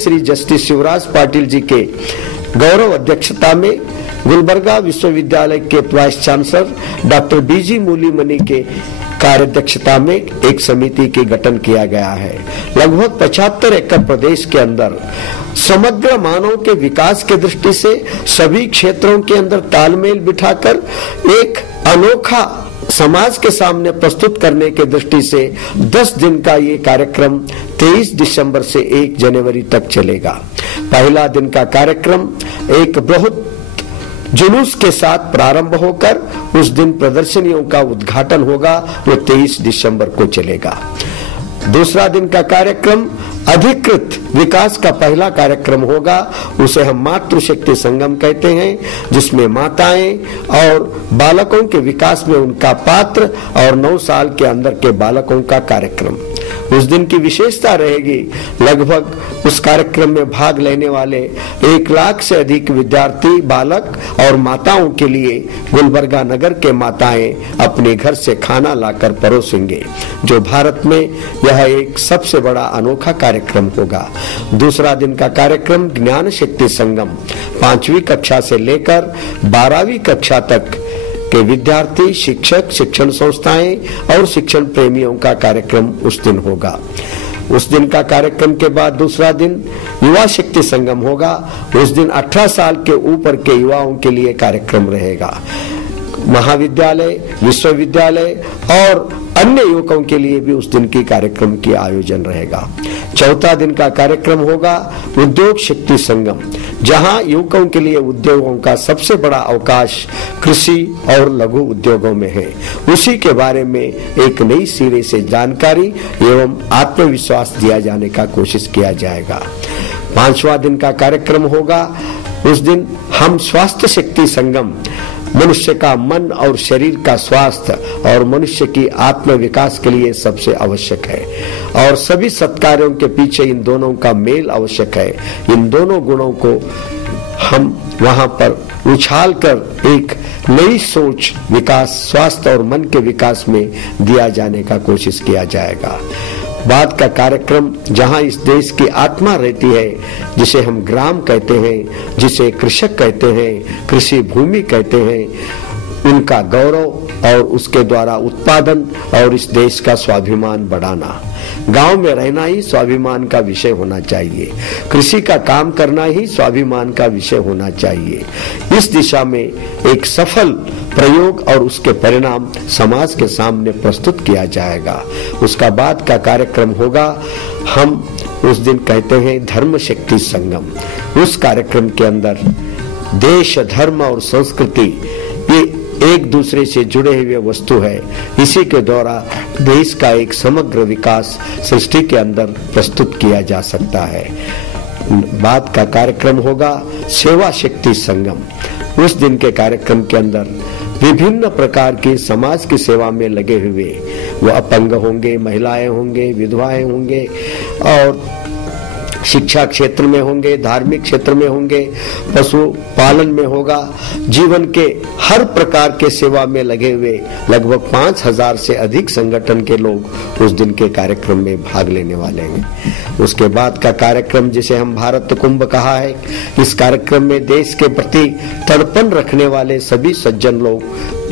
Shri justice Shivraj Patil ji के गौरव अध्यक्षता में गुलबर्गा विश्वविद्यालय के वाइस चांसलर डॉक्टर बीजी मूलीमणि के कार्याध्यक्षता में एक समिति के गठन किया गया है। लगभग 75 एकड़ प्रदेश के अंदर समग्र मानव के विकास के दृष्टि से सभी क्षेत्रों के अंदर तालमेल बिठाकर एक अनोखा समाज के सामने प्रस्तुत करने के दृष्टि से 10 दिन का ये कार्यक्रम 23 दिसंबर से 1 जनवरी तक चलेगा। पहला दिन का कार्यक्रम एक बहुत जुलूस के साथ प्रारंभ होकर उस दिन प्रदर्शनियों का उद्घाटन होगा, वो 23 दिसंबर को चलेगा। दूसरा दिन का कार्यक्रम अधिकृत विकास का पहला कार्यक्रम होगा, उसे हम मातृशक्ति संगम कहते हैं, जिसमें माताएं और बालकों के विकास में उनका पात्र और 9 साल के अंदर के बालकों का कार्यक्रम। उस दिन की विशेषता रहेगी, लगभग उस कार्यक्रम में भाग लेने वाले 1 लाख से अधिक विद्यार्थी, बालक और माताओं के लिए गुलबर्गा नगर के माताएं अपने घर से खाना लाकर परोसेंगे, जो भारत में यह एक सबसे बड़ा अनोखा कार्यक्रम होगा। दूसरा दिन का कार्यक्रम ज्ञान शक्ति संगम 5वीं कक्षा से लेकर 12वीं कक्षा तक के विद्यार्थी, शिक्षक, शिक्षण संस्थाएं और शिक्षण प्रेमियों का कार्यक्रम उस दिन होगा। उस दिन का कार्यक्रम के बाद दूसरा दिन युवा शक्ति संगम होगा। उस दिन 18 साल के ऊपर के युवाओं के लिए कार्यक्रम रहेगा। महाविद्यालय, विश्वविद्यालय और अन्य युवकों के लिए भी उस दिन की कार्यक्रम की आयोजन रहेगा। चौथा दिन का कार्यक्रम होगा उद्योग शक्ति संगम, जहां युवकों के लिए उद्योगों का सबसे बड़ा अवकाश कृषि और लघु उद्योगों में है। उसी के बारे में एक नई सिरे से जानकारी एवं आत्मविश्वास दिया जाने का कोशिश किया जाएगा। 5वां दिन का कार्यक्रम होगा, उस दिन हम स्वास्थ्य शक्ति संगम, मनुष्य का मन और शरीर का स्वास्थ्य और मनुष्य की आत्म विकास के लिए सबसे आवश्यक है और सभी सत्कार्यों के पीछे इन दोनों का मेल आवश्यक है। इन दोनों गुणों को हम वहां पर उछाल कर एक नई सोच विकास, स्वास्थ्य और मन के विकास में दिया जाने का कोशिश किया जाएगा। बाद का कार्यक्रम जहां इस देश की आत्मा रहती है, जिसे हम ग्राम कहते हैं, जिसे कृषक कहते हैं, कृषि भूमि कहते हैं, उनका गौरव और उसके द्वारा उत्पादन और इस देश का स्वाभिमान बढ़ाना। गांव में रहना ही स्वाभिमान का विषय होना चाहिए, कृषि का काम करना ही स्वाभिमान का विषय होना चाहिए। इस दिशा में एक सफल प्रयोग और उसके परिणाम समाज के सामने प्रस्तुत किया जाएगा। उसका बाद का कार्यक्रम होगा, हम उस दिन कहते हैं धर्म शक्ति संगम। उस कार्यक्रम के अंदर देश, धर्म और संस्कृति ये एक दूसरे से जुड़े हुए वस्तु है। इसी के द्वारा देश का एक समग्र विकास सृष्टि के अंदर प्रस्तुत किया जा सकता है। बाद का कार्यक्रम होगा सेवा शक्ति संगम। उस दिन के कार्यक्रम के अंदर विभिन्न प्रकार की समाज की सेवा में लगे हुए, वो अपंग होंगे, महिलाएं होंगे, विधवाएं होंगे और शिक्षा क्षेत्र में होंगे, धार्मिक क्षेत्र में होंगे, पशु पालन में होगा, जीवन के हर प्रकार के सेवा में लगे हुए लगभग 5000 से अधिक संगठन के लोग उस दिन के कार्यक्रम में भाग लेने वाले हैं। उसके बाद का कार्यक्रम जिसे हम भारत कुंभ कहा है, इस कार्यक्रम में देश के प्रति तड़पन रखने वाले सभी सज्जन लोग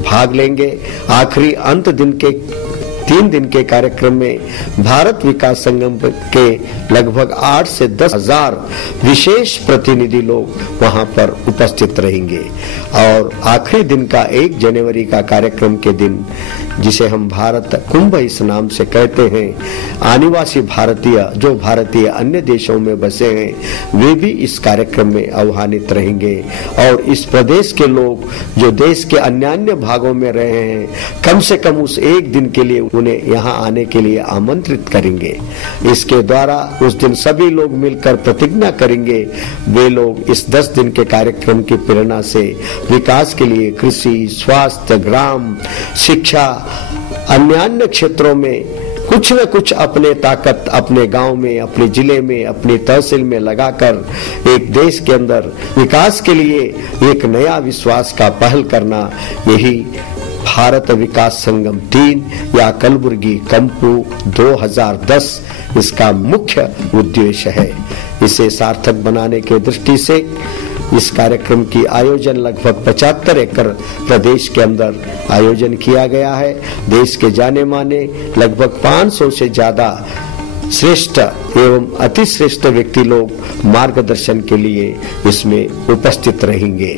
भाग लेंगे। आखिरी अंत दिन के 3 दिन के कार्यक्रम में भारत विकास संगम के लगभग 8 से 10 हजार विशेष प्रतिनिधि लोग वहां पर उपस्थित रहेंगे। और आखिरी दिन का 1 जनवरी का कार्यक्रम के दिन, जिसे हम भारत कुंभ इस नाम से कहते हैं, आदिवासी भारतीय जो भारतीय अन्य देशों में बसे हैं वे भी इस कार्यक्रम में आह्वानित रहेंगे और इस प्रदेश के लोग जो देश के अन्य भागों में रहे हैं, कम से कम उस 1 दिन के लिए उन्हें यहाँ आने के लिए आमंत्रित करेंगे। इसके द्वारा उस दिन सभी लोग मिलकर प्रतिज्ञा करेंगे, वे लोग इस 10 दिन के कार्यक्रम की प्रेरणा से विकास के लिए कृषि, स्वास्थ्य, ग्राम, शिक्षा, अन्य क्षेत्रों में कुछ न कुछ अपने ताकत अपने गांव में, अपने जिले में, अपनी तहसील में लगाकर एक देश के अंदर विकास के लिए एक नया विश्वास का पहल करना, यही भारत विकास संगम 3 या कलबुर्गी कंपू 2010 इसका मुख्य उद्देश्य है। इसे सार्थक बनाने के दृष्टि से इस कार्यक्रम की आयोजन लगभग 75 एकड़ प्रदेश के अंदर आयोजन किया गया है। देश के जाने माने लगभग 500 से ज्यादा श्रेष्ठ एवं अति श्रेष्ठ व्यक्ति लोग मार्गदर्शन के लिए इसमें उपस्थित रहेंगे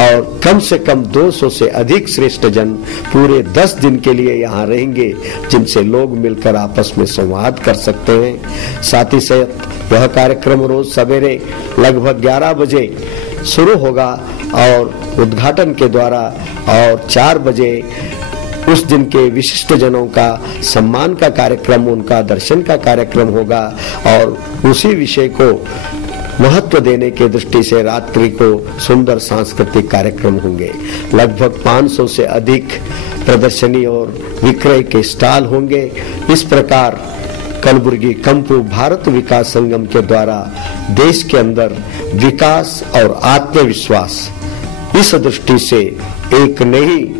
और कम से कम 200 से अधिक श्रेष्ठ जन पूरे 10 दिन के लिए यहाँ रहेंगे, जिनसे लोग मिलकर आपस में संवाद कर सकते हैं। साथ ही साथ यह कार्यक्रम रोज सवेरे लगभग 11 बजे शुरू होगा और उद्घाटन के द्वारा और 4 बजे उस दिन के विशिष्ट जनों का सम्मान का कार्यक्रम, उनका दर्शन का कार्यक्रम होगा और उसी विषय को महत्व देने के दृष्टि से रात्रि को सुंदर सांस्कृतिक कार्यक्रम होंगे। लगभग 500 से अधिक प्रदर्शनी और विक्रय के स्टॉल होंगे। इस प्रकार कलबुर्गी कंपू भारत विकास संगम के द्वारा देश के अंदर विकास और आत्मविश्वास, इस दृष्टि से एक नई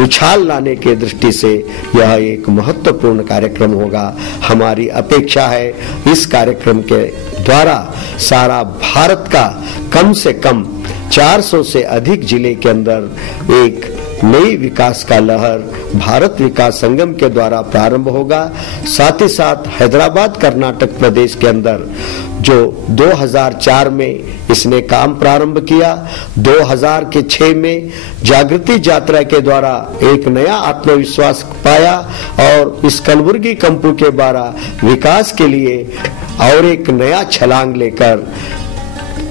उछाल लाने के दृष्टि से यह एक महत्वपूर्ण कार्यक्रम होगा। हमारी अपेक्षा है इस कार्यक्रम के द्वारा सारा भारत का कम से कम 400 से अधिक जिले के अंदर एक नई विकास का लहर भारत विकास संगम के द्वारा प्रारंभ होगा। साथ ही साथ हैदराबाद कर्नाटक प्रदेश के अंदर जो 2004 में इसने काम प्रारंभ किया, 2006 में जागृति यात्रा के द्वारा एक नया आत्मविश्वास पाया और इस कलबुर्गी कंपू के द्वारा विकास के लिए और एक नया छलांग लेकर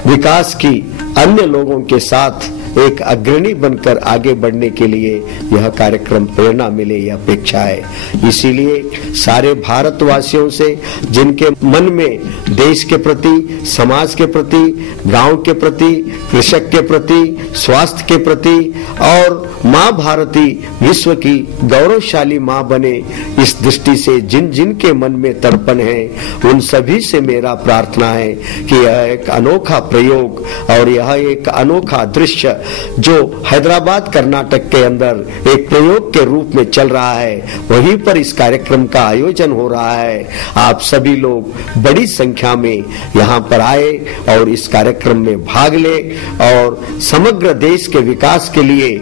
विकास की अन्य लोगों के साथ एक अग्रणी बनकर आगे बढ़ने के लिए यह कार्यक्रम प्रेरणा मिले, यह अपेक्षा है। इसीलिए सारे भारतवासियों से जिनके मन में देश के प्रति, समाज के प्रति, गांव के प्रति, कृषक के प्रति, स्वास्थ्य के प्रति और माँ भारती विश्व की गौरवशाली माँ बने, इस दृष्टि से जिन जिन के मन में तड़पन है उन सभी से मेरा प्रार्थना है कि यह एक अनोखा प्रयोग और यह एक अनोखा दृश्य जो हैदराबाद कर्नाटक के अंदर एक प्रयोग के रूप में चल रहा है, वहीं पर इस कार्यक्रम का आयोजन हो रहा है। आप सभी लोग बड़ी संख्या में यहाँ पर आए और इस कार्यक्रम में भाग ले और समग्र देश के विकास के लिए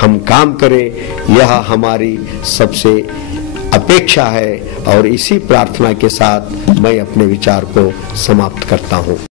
हम काम करें, यह हमारी सबसे अपेक्षा है और इसी प्रार्थना के साथ मैं अपने विचार को समाप्त करता हूँ।